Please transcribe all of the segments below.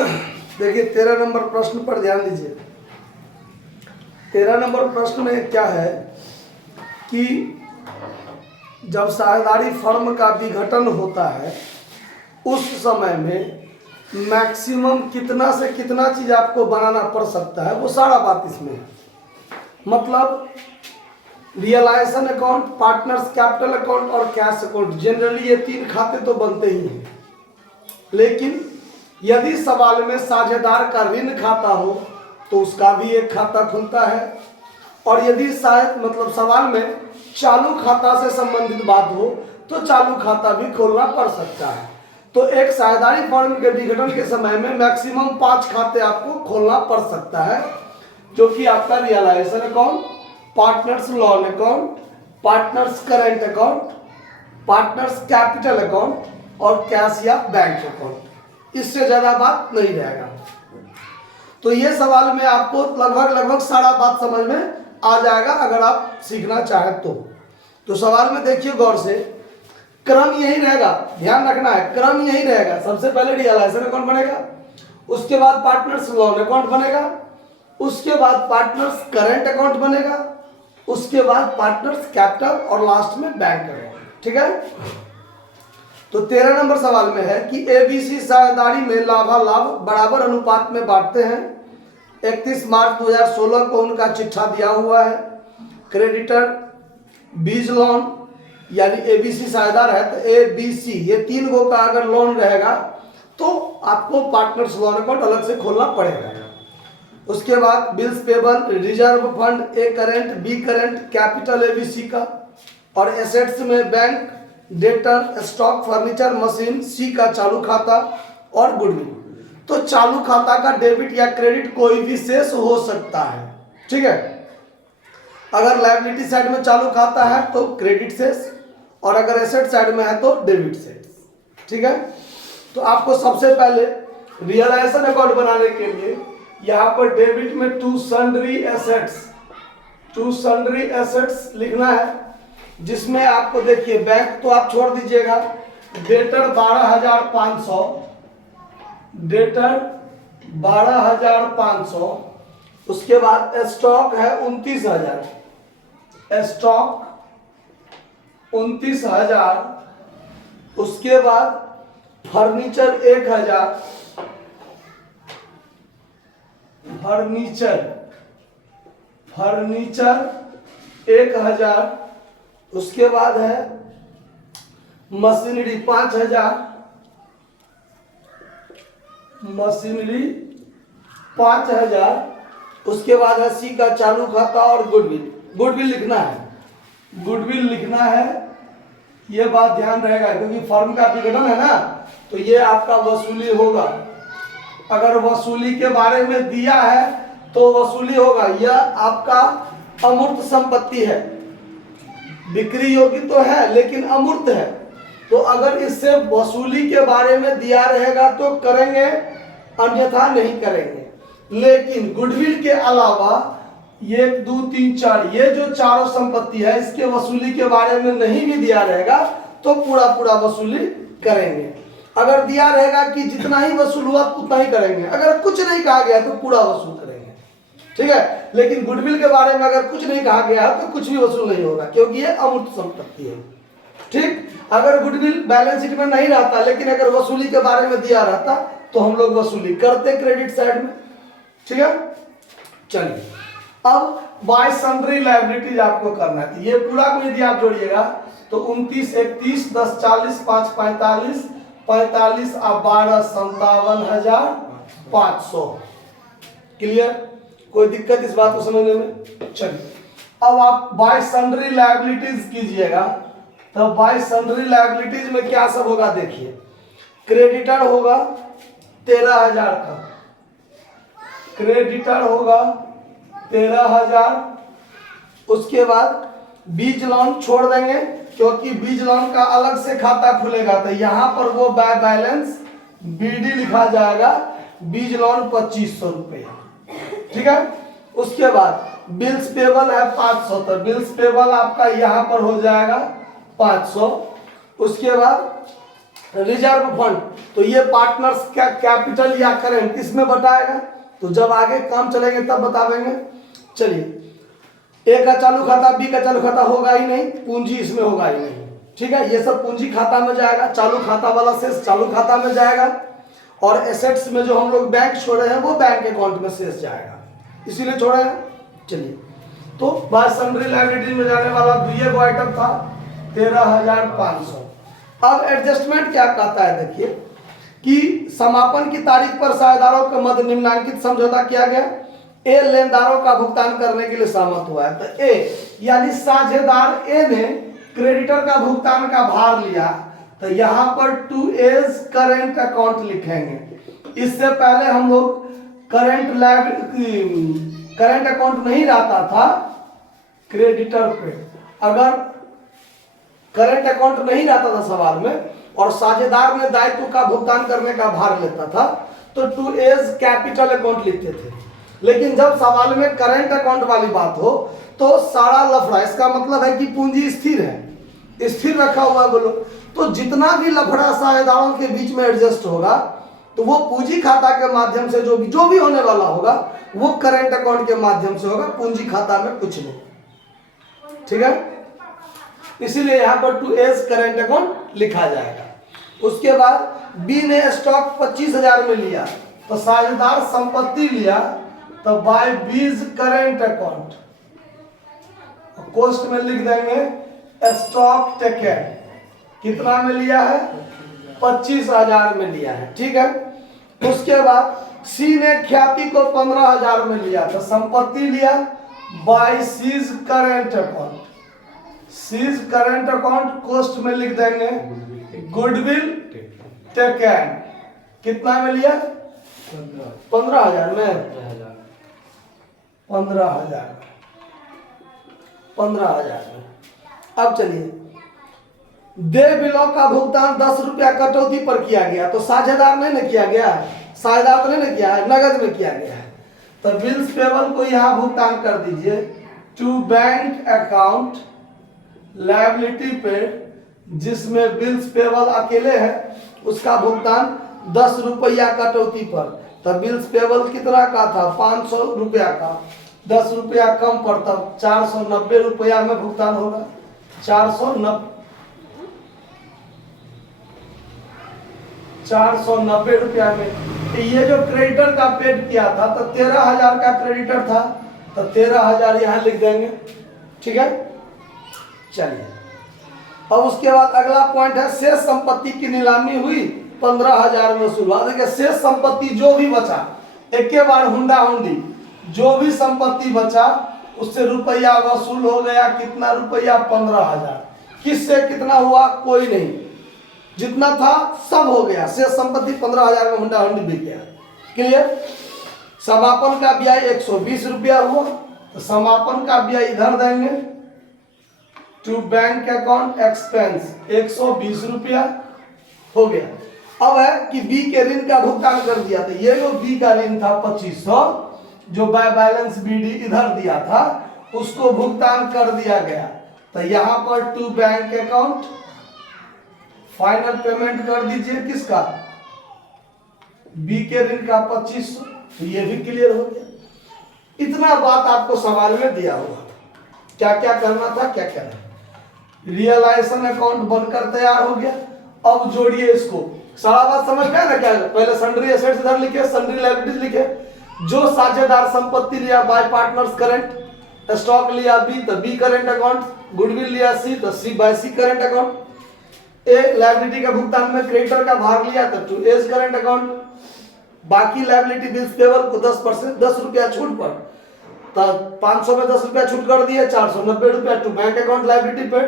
देखिए 13 नंबर प्रश्न पर ध्यान दीजिए। 13 नंबर प्रश्न में क्या है कि जब साझेदारी फर्म का विघटन होता है उस समय में मैक्सिमम कितना से कितना चीज़ आपको बनाना पड़ सकता है, वो सारा बात इसमें है। मतलब realisation account, partners capital account और कैश अकाउंट, जनरली ये 3 खाते तो बनते ही हैं। लेकिन यदि सवाल में साझेदार का ऋण खाता हो तो उसका भी एक खाता खुलता है, और यदि शायद मतलब सवाल में चालू खाता से संबंधित बात हो तो चालू खाता भी खोलना पड़ सकता है। तो एक साझेदारी फर्म के विघटन के समय में मैक्सिमम 5 खाते आपको खोलना पड़ सकता है, जो कि आपका realisation account, partners loan account, partners current account, partners capital account और कैश या बैंक अकाउंट। इससे ज़्यादा बात नहीं रहेगा। तो ये सवाल में आपको लगभग सारा बात समझ में आ जाएगा अगर आप सीखना चाहें तो सवाल में देखिए गौर से, क्रम यही रहेगा, ध्यान रखना है, क्रम यही रहेगा। सबसे पहले रियलाइजेशन अकाउंट बनेगा, उसके बाद पार्टनर्स लोन अकाउंट बनेगा, उसके बाद पार्टनर्स करेंट अकाउंट बनेगा, उसके बाद पार्टनर्स कैपिटल और लास्ट में बैंक अकाउंट। ठीक है। तो 13 नंबर सवाल में है कि एबीसी साझेदारी में लाभालाभ बराबर अनुपात में बांटते हैं। 31 मार्च 2016 को उनका चिट्ठा दिया हुआ है। क्रेडिटर बीज लोन, यानी एबीसी साझेदार है तो एबीसी, ये 3 गो का अगर लोन रहेगा तो आपको पार्टनर्स लोन अकाउंट अलग से खोलना पड़ेगा। उसके बाद bills payable, reserve fund, A current, B current, capital ABC का, और एसेट्स में bank, debtor, stock, furniture, machine, C का चालू खाता और गुडविल। तो चालू खाता का डेबिट या क्रेडिट कोई भी शेष हो सकता है। ठीक है। अगर लायबिलिटी साइड में चालू खाता है तो क्रेडिट शेष, और अगर एसेट साइड में है तो डेबिट शेष। ठीक है। तो आपको सबसे पहले रियलाइजेशन अकाउंट बनाने के लिए यहाँ पर डेबिट में टू सन्ड्री एसेट्स लिखना है, जिसमें आपको देखिए बैंक तो आप छोड़ दीजिएगा, डेटर 12,500, डेटर 12,500, उसके बाद स्टॉक है 29,000, स्टॉक 29,000, उसके बाद फर्नीचर 1,000, फर्नीचर 1,000, उसके बाद है मशीनरी 5,000, मशीनरी 5,000, उसके बाद है सी का चालू खाता और गुडविल लिखना है, गुडविल लिखना है। ये बात ध्यान रहेगा क्योंकि फर्म का विघटन है ना, तो ये आपका वसूली होगा। अगर वसूली के बारे में दिया है तो वसूली होगा। यह आपका अमूर्त संपत्ति है, बिक्री योग्य तो है लेकिन अमूर्त है, तो अगर इससे वसूली के बारे में दिया रहेगा तो करेंगे, अन्यथा नहीं करेंगे। लेकिन गुडविल के अलावा 1 2 3 4 ये जो चारों संपत्ति है, इसके वसूली के बारे में नहीं भी दिया रहेगा तो पूरा वसूली करेंगे। अगर दिया रहेगा कि जितना ही वसूल हुआ उतना ही करेंगे, अगर कुछ नहीं कहा गया तो पूरा वसूल करेंगे। ठीक है। लेकिन गुडविल के बारे में अगर कुछ नहीं कहा गया है तो कुछ भी वसूल नहीं होगा, क्योंकि ये अमूर्त संपत्ति है। ठीक। अगर गुडविल बैलेंस शीट में नहीं रहता लेकिन अगर वसूली के बारे में दिया रहता तो हम लोग वसूली करते क्रेडिट साइड में। ठीक है। चलिए, अब बाय सन्ड्री लायबिलिटीज आपको करना है। ये पूरा को यदि आप जोड़िएगा तो 29, 31, 10, 40, 5, 45, 45 और 12, 57,500। क्लियर? कोई दिक्कत इस बात को समझने में? चलिए, अब आप बाय सन्ड्री लायबिलिटीज कीजिएगा। तो बाय सन्ड्री लायबिलिटीज में क्या सब होगा देखिए। क्रेडिटर होगा 13,000 का, क्रेडिटर होगा 13,000। उसके बाद बीज लोन छोड़ देंगे क्योंकि बीज लोन का अलग से खाता खुलेगा, तो यहाँ पर वो बाय बैलेंस बीडी लिखा जाएगा, बीज लोन 2,500 रुपये। ठीक है। उसके बाद बिल्स पेबल है 500, तो बिल्स पेबल आपका यहाँ पर हो जाएगा 500। उसके बाद रिजर्व फंड, तो ये पार्टनर्स का कैपिटल या करेंट इसमें बताएगा, तो जब आगे काम चलेंगे तब बतावेंगे। चलिए, ए का चालू खाता बी का चालू खाता होगा ही नहीं, पूंजी इसमें होगा ही नहीं, ठीक है। ये सब पूंजी खाता में जाएगा, चालू खाता वाला शेष चालू खाता में जाएगा, और एसेट्स में जो हम लोग बैंक छोड़े हैं वो बैंक अकाउंट में शेष जाएगा, इसीलिए छोड़े हैं। चलिए, तो बाय सन्ड्री लायबिलिटी में जाने वाला ये वो आइटम था 13,500। अब एडजस्टमेंट क्या कहता है, देखिए कि समापन की तारीख पर साझेदारों के मध्य निम्नलिखित समझौता किया गया। ए लेनदारों का भुगतान करने के लिए सहमत हुआ है, तो ए यानी साझेदार ए ने क्रेडिटर का भुगतान का भार लिया, तो यहां पर टू एज करेंट अकाउंट लिखेंगे। इससे पहले हम लोग करंट अकाउंट नहीं रहता था क्रेडिटर पे, अगर करंट अकाउंट नहीं रहता था सवाल में और साझेदार ने दायित्व का भुगतान करने का भार लेता था, तो टू एज कैपिटल अकाउंट लिखते थे। लेकिन जब सवाल में करंट अकाउंट वाली बात हो तो सारा लफड़ा, इसका मतलब है कि पूंजी स्थिर है, स्थिर रखा हुआ है बोलो, तो जितना भी लफड़ा साझेदारों के बीच में एडजस्ट होगा तो वो पूंजी खाता के माध्यम से जो भी होने वाला होगा वो करंट अकाउंट के माध्यम से होगा, पूंजी खाता में कुछ नहीं, ठीक है। इसीलिए यहां पर टू एज करंट अकाउंट लिखा जाएगा। उसके बाद बी ने स्टॉक 25,000 में लिया, तो साझेदार संपत्ति लिया, तो बाय बीज करंट अकाउंट कॉस्ट में लिख देंगे स्टॉक टेकन, कितना में लिया है 25,000 में लिया है, ठीक है। उसके बाद सी ने ख्याति को 15,000 में लिया, तो संपत्ति लिया by C's current account, C's current account cost में लिख देंगे गुडविल टेकन, कितना में लिया 15,000 में 15,000 में। अब चलिए, देय बिलों का भुगतान 10 रुपया कटौती पर किया गया, तो साझेदार नहीं ना किया गया है, साझेदार तो नहीं ना किया है, नगद में किया गया है, तो बिल्स पेबल को यहां भुगतान कर दीजिए टू बैंक अकाउंट लायबिलिटी पे, जिसमें बिल्स पेबल अकेले है उसका भुगतान 10 रुपया कटौती पर, तो बिल्स पेबल कितना का था 500 रुपया का, 10 रुपया कम पर, तब 490 रुपया में भुगतान होगा, 490 रुपया में। ये जो क्रेडिटर का पेड किया था तो 13,000 का क्रेडिटर था, तो 13,000 यहां लिख देंगे, ठीक है। चलिए, अब उसके बाद अगला पॉइंट है शेष संपत्ति की नीलामी हुई 15,000 में वसूल हुआ। देखिए, शेष संपत्ति जो भी बचा, एक के बार हुंडा हुंडी, जो भी संपत्ति बचा उससे रुपया वसूल हो गया, कितना रुपया 15,000। किससे कितना हुआ कोई नहीं, जितना था सब हो गया, शेष संपत्ति 15,000 में हुंडा हुंडी बिक गया, क्लियर। समापन का ब्याज 120 रुपया हुआ, तो समापन का ब्याज इधर देंगे टू बैंक अकाउंट एक्सपेंस 120 रुपया हो गया। अब है कि बी के ऋण का भुगतान कर दिया, तो ये जो बी का ऋण था 2500 जो बाय बैलेंस बीडी इधर दिया था उसको भुगतान कर दिया गया, तो यहां पर to bank account final payment कर दीजिए, किसका बी के ऋण का 2500, तो ये भी क्लियर हो गया। इतना बात आपको सवाल में दिया हुआ, क्या क्या करना था क्या क्या नहीं। रियलाइजेशन अकाउंट बनकर तैयार हो गया। अब जोड़िए इसको, सारा बात समझ गए ना क्या। पहले सन्ड्री एसेट्स इधर लिखे, सन्ड्री लायबिलिटीज लिखे, जो साझेदार संपत्ति लिया बाय पार्टनर्स करंट, स्टॉक लिया बी तो बी करंट अकाउंट, गुडविल लिया सी तो सी बाय सी करंट अकाउंट, ए लायबिलिटी का भुगतान में क्रेडिटर का भाग लिया तो टू एज करंट अकाउंट, बाकी लायबिलिटी बिल्स पेबल को 10% 10 रुपया छूट पर, तो 500 में 10 रुपया छूट कर दिए, 490 रुपया टू बैंक अकाउंट लायबिलिटी पे,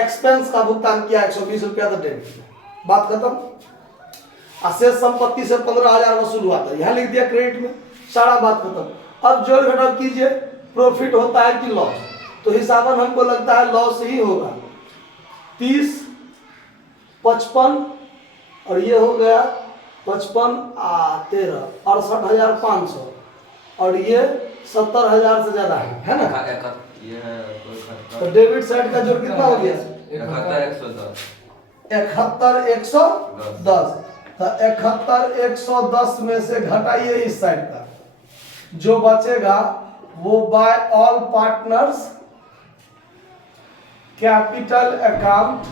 एक्सपेंस का भुगतान किया 120 रुपया, तो डेबिट, बात खत्म। शेष संपत्ति से 15,000 वसूल हुआ था, यहां लिख दिया क्रेडिट में, सारा बात खत्म। अब जोड़ घटाव कीजिए, प्रॉफिट होता है कि लॉस, तो हिसाबन हमको लगता है लॉस ही होगा। 30, 55 और ये हो गया 55 13 68,500 और ये 70,000 से ज्यादा है ना। तो डेबिट साइड का जोड़ कितना हो गया 71,110 71,110। तो 71,110 में से घटाइए इस साइड का, जो बचेगा वो by all partners capital account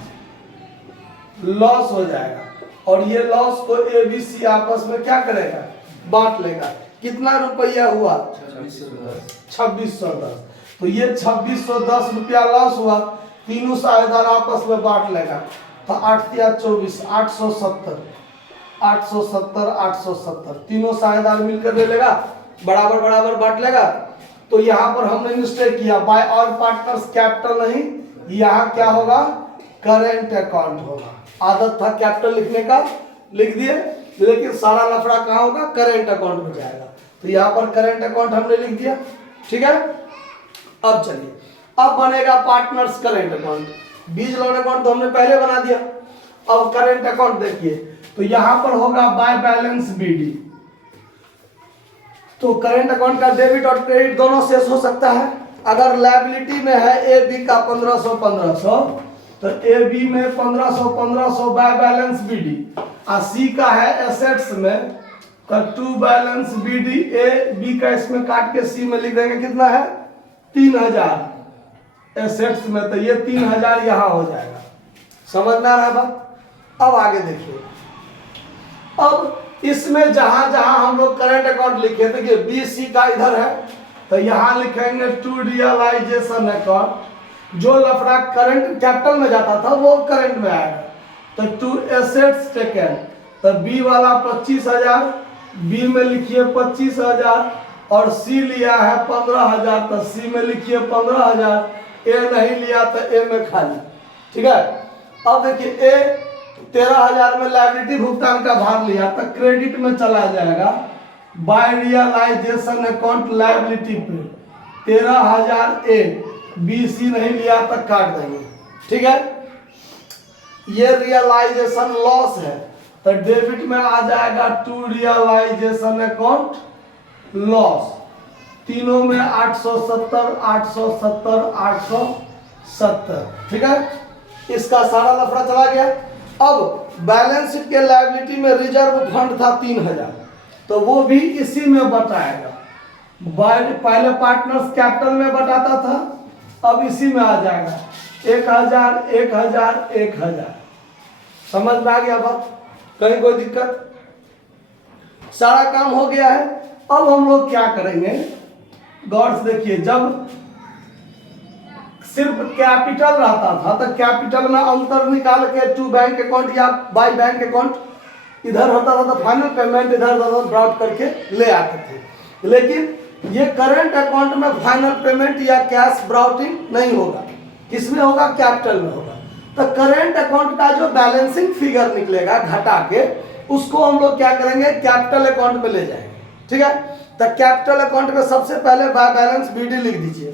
loss हो जाएगा। और ये लॉस को ABC आपस में क्या करेगा, बांट लेगा। कितना रुपया हुआ, 2610। तो ये 2610 रुपया लॉस हुआ, तीनों साझेदार आपस में बांट लेगा। तो 8 या 24, 870, 870, 870 तीनों साझेदार मिलकर ले लेगा, बराबर बराबर बांट लेगा। तो यहाँ पर हमने मिस्टेक किया, बाय ऑल पार्टनर्स कैपिटल नहीं, यहाँ क्या होगा, करेंट अकाउंट होगा। आदत था कैपिटल लिखने का, लिख दिए, लेकिन सारा लफड़ा कहाँ होगा, करेंट अकाउंट में जाएगा। तो यहाँ पर करेंट अकाउंट हमने लिख दिया, ठीक है। अब चलिए, अब बनेगा पार्टनर्स करेंट अकाउंट। बीज लोन अकाउंट तो हमने पहले बना दिया। अब करेंट अकाउंट देखिए, तो यहाँ पर होगा बाय बैलेंस BD। तो करेंट अकाउंट का डेबिट और क्रेडिट दोनों शेष हो सकता है। अगर लायबिलिटी में है AB का 1500, तो AB में 1500 बाय बैलेंस BD, और C का है एसेट्स में तो टू बैलेंस BD। B का इसमें काट के C में लिख देंगे, कितना है, 3000 एसेट्स में, तो ये 3000 यहाँ हो जाएगा। समझ में आ रहा है बात। अब आगे देखिए, अब इसमें जहां जहां हम लोग करंट अकाउंट लिखे, देखिए BC का इधर है, तो यहाँ लिखेंगे टू रियलाइजेशन अकाउंट। जो लफड़ा करंट कैपिटल में जाता था वो करंट में आएगा। तो टू एसेट्स टेकन, तो B वाला 25,000, B में लिखिए 25,000, और C लिया है 15,000, तो C में लिखिए 15,000। A नहीं लिया तो A में खाली, ठीक है। अब देखिए A 13,000 में लायबिलिटी भुगतान का भार लिया, तो क्रेडिट में चला जाएगा बाय रियलाइजेशन अकाउंट लायबिलिटी पे 13,000 A। BC नहीं लिया तो काट देंगे, ठीक है। ये रियलाइजेशन लॉस है, तो डेबिट में आ जाएगा टू रियलाइजेशन अकाउंट लॉस। तीनों में 870, 870, 870, ठीक है। इसका सारा लफड़ा चला गया। अब बैलेंस शीट के लायबिलिटी में रिजर्व फंड था 3000, तो वो भी इसी में बटाएगा। पहले पार्टनर्स कैपिटल में बटाता था, अब इसी में आ जाएगा 1000, 1000, 1000। समझ में आ गया बात, कहीं कोई दिक्कत। सारा काम हो गया है। अब हम लोग क्या करेंगे, गौर से देखिए, जब सिर्फ कैपिटल रहता था तो कैपिटल में अंतर निकाल के टू बैंक अकाउंट या बाय बैंक अकाउंट इधर होता था, तो फाइनल पेमेंट इधर ब्राउट करके ले आते थे। लेकिन ये करंट अकाउंट में फाइनल पेमेंट या कैश ब्राउटिंग नहीं होगा, किसमें होगा, कैपिटल में होगा। तो करंट अकाउंट का जो बैलेंसिंग फिगर निकलेगा घटा के, उसको हम लोग क्या करेंगे, कैपिटल अकाउंट में ले जाएंगे, ठीक है। तो कैपिटल अकाउंट में सबसे पहले बाय बैलेंस BD लिख दीजिए।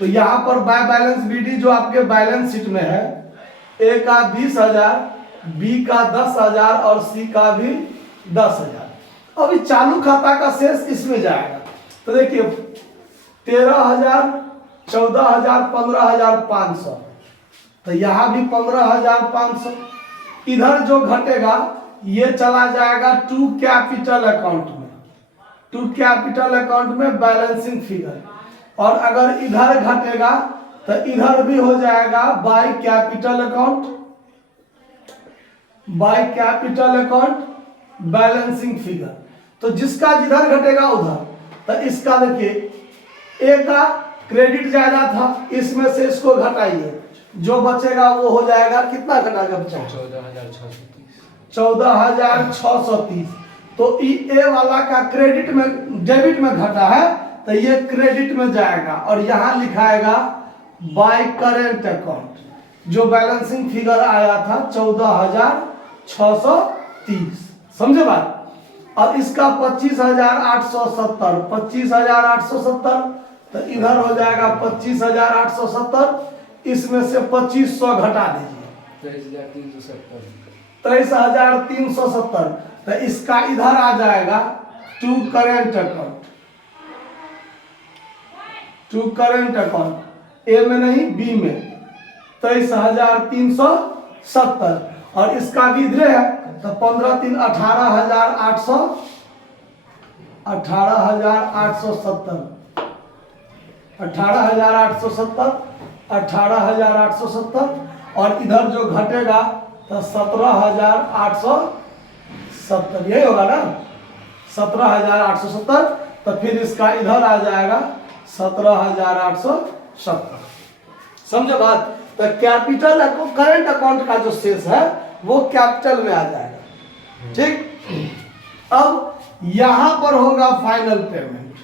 तो यहाँ पर बाय बैलेंस BD जो आपके बैलेंस शीट में है, A का 20,000, B का 10,000 और C का भी 10,000। अभी चालू खाता का शेष इसमें जाएगा। तो देखिए 13,000, 14,000, 15,500, तो यहाँ भी 15,500। इधर जो घटेगा ये चला जाएगा टू कैपिटल अकाउंट में, टू कैपिटल अकाउंट में बैलेंसिंग फिगर। और अगर इधर घटेगा तो इधर भी हो जाएगा by capital account, by capital account balancing figure. तो जिसका जिधर घटेगा उधर, तो इसका देखिए A का क्रेडिट ज्यादा था, इसमें से इसको घटाइए, जो बचेगा वो हो जाएगा, कितना घटाएगा बचा, 14,630। तो A वाला का क्रेडिट में डेबिट में घटा है, तो ये क्रेडिट में जाएगा और यहाँ लिखाएगा बाय करेंट अकाउंट। जो बैलेंसिंग फिगर आया था 14,630, समझे बात। अब इसका 25,870, 25,870, तो इधर हो जाएगा 25,870, इसमें से 2,500 घटा दीजिए, 23,370। तो इसका इधर आ जाएगा to current account, to current account, A में नहीं B में 23,370। और इसका भी इधर है, तो 15 3 18,800, 18,870, 18,870, 18,870, और इधर जो घटेगा तो 17,870, यही होगा ना, 17,870। तो फिर इसका इधर आ जाएगा 17,870। समझो बात। तो कैपिटल करंट अकाउंट का जो शेष है वो कैपिटल में आ जाएगा। ठीक, अब यहां पर होगा फाइनल पेमेंट।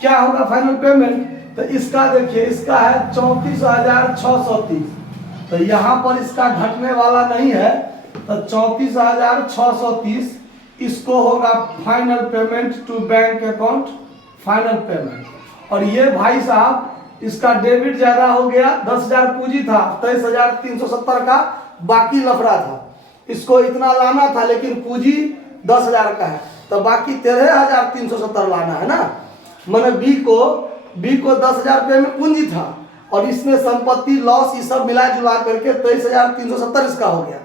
क्या होगा फाइनल पेमेंट? तो इसका देखिए, इसका है 34,630, तो यहां पर इसका घटने वाला नहीं है, तो 34,630 इसको होगा final payment to bank account, final payment. और ये भाई साहब इसका डेबिट ज्यादा हो गया, 10,000 पूंजी था, 23,370 का बाकी लफड़ा था, इसको इतना लाना था लेकिन पूंजी 10,000 का है, तो बाकी 13,370 लाना है ना। मैंने बी को 10,000 रुपये में पूंजी था और इसमें संपत्ति लॉस ये सब मिला जुला करके 23,370 इसका हो गया,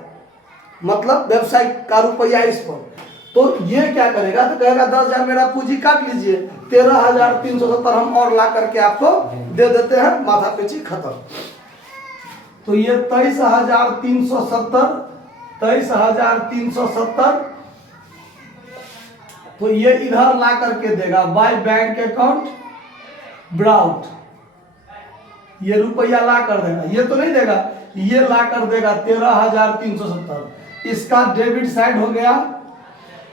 मतलब व्यवसाय का रुपया इस पर। तो ये क्या करेगा, तो कहेगा 10,000 मेरा पूंजी काट लीजिए, 13,370 हम और ला करके आपको दे देते हैं, माथा पेची खत्म। तो ये 23,370, तो ये इधर ला करके देगा बाय बैंक अकाउंट ब्राउट, ये रुपया ला कर देगा, ये तो नहीं देगा, ये ला कर देगा 13,370। इसका डेबिट साइड हो गया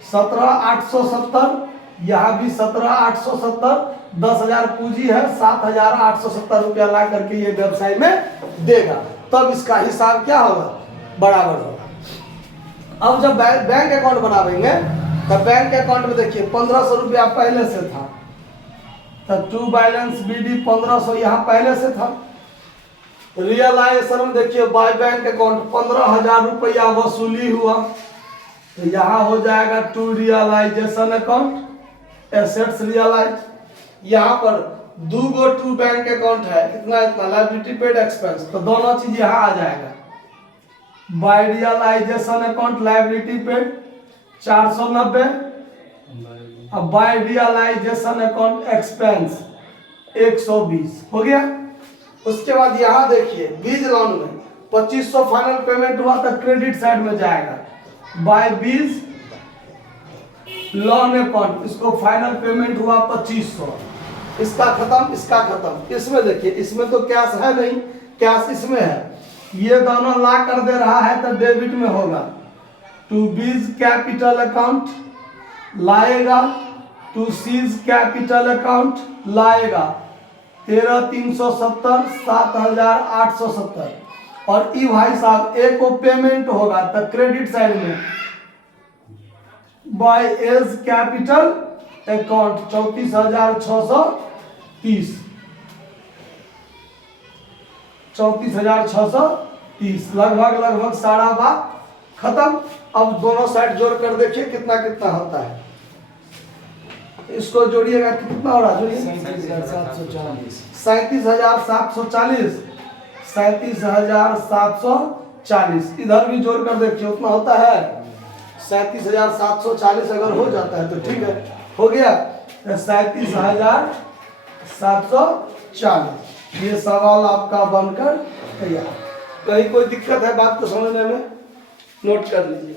17,870, यहाँ भी 17,870, 10,000 पूंजी है, 7,870 रुपया ला करके ये व्यवसाय में देगा, तब इसका हिसाब क्या होगा, बराबर होगा। अब जब बैंक अकाउंट बनावेंगे तो बैंक अकाउंट में देखिए 1,500 रुपया पहले से था, तो टू बैलेंस बीडी 1,500 यहाँ पहले से था। रियलाइजेशन में देखिए बाय बैंक अकाउंट 15,000 रुपया वसूली हुआ, तो यहाँ हो जाएगा to realisation account assets realise. यहाँ पर दो गो टू बैंक अकाउंट है, कितना इतना लायबिलिटी पेड एक्सपेंस, तो दोनों चीज यहाँ आ जाएगा। By realisation account liability paid 490, अब बाय रियलाइजेशन अकाउंट एक्सपेंस 120 हो गया। उसके बाद यहाँ देखिए बीज लोन में 2500 फाइनल पेमेंट हुआ तो क्रेडिट साइड में जाएगा, बाय बीज लोन अकाउंट, इसको फाइनल पेमेंट हुआ 2500, इसका खत्म, इसका खत्म। इसमें देखिए, इसमें तो कैश है नहीं, कैश इसमें है, ये दोनों ला कर दे रहा है तो डेबिट में होगा। टू बीज कैपिटल अकाउंट लाएगा, टू सीज कैपिटल अकाउंट लाएगा 13,370, 7,870, और ई भाई साहब एक को पेमेंट होगा तो क्रेडिट साइड में बाय एज कैपिटल अकाउंट 34,630, 34,630, लगभग सारा बात खत्म। अब दोनों साइड जोड़ कर देखिए कितना कितना होता है, इसको जोड़िएगा कितना हो रहा है, जोड़िए 37,740, 37,740, इधर भी जोड़ कर देखिए उतना होता है 37,740। अगर हो जाता है तो ठीक है, हो गया 37,740। ये सवाल आपका बनकर तैयार। कहीं कोई दिक्कत है बात को समझने में, नोट कर लीजिए।